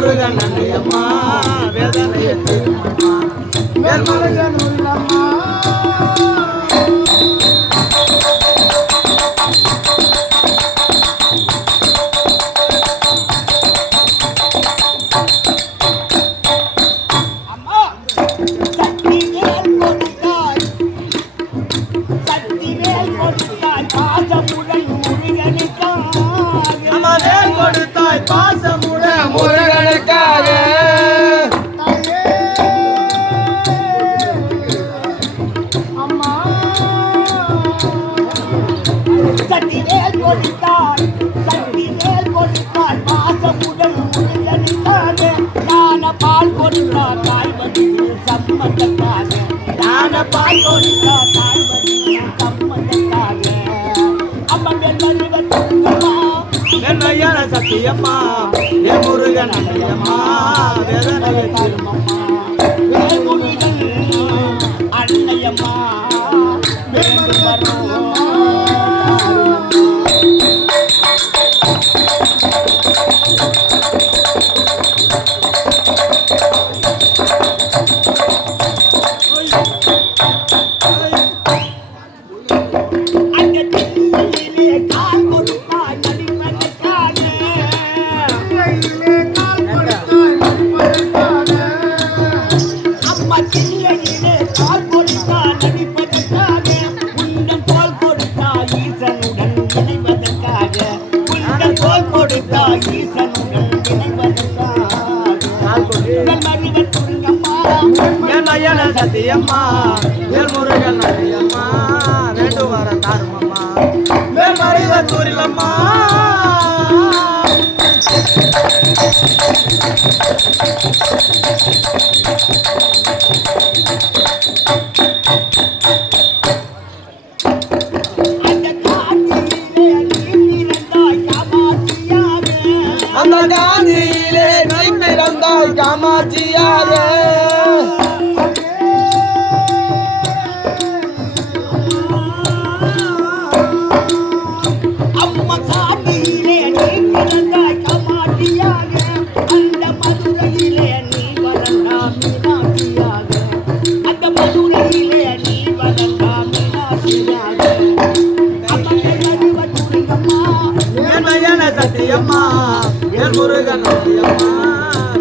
முருகன் நன்றியம்மா வேதனையை மேல்மலையா சத்தியம்மா ஏ முருகன் அடையம்மா வேதனையை தருமம்மா அன்னையம்மா கொடுத்தாய் ஈசன் உங்கள் வினைவதற்கான் சத்தியம்மா வேல் முருகன் நதியம்மா வேண்டுவார தாருமம்மா வேல் மறைவத்தூரிலம்மா Thank you.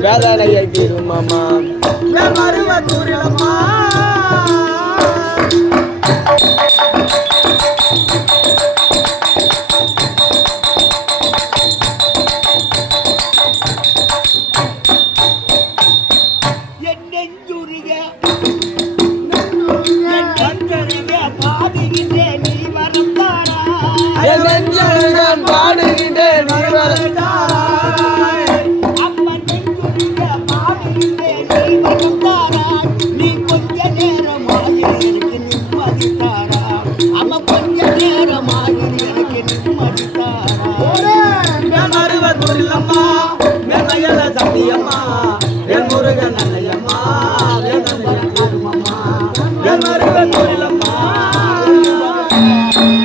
வேதனையை தீரும் அம்மா மருவ தூரிலம்மா Murugan, Murugan, Murugan, Murugan,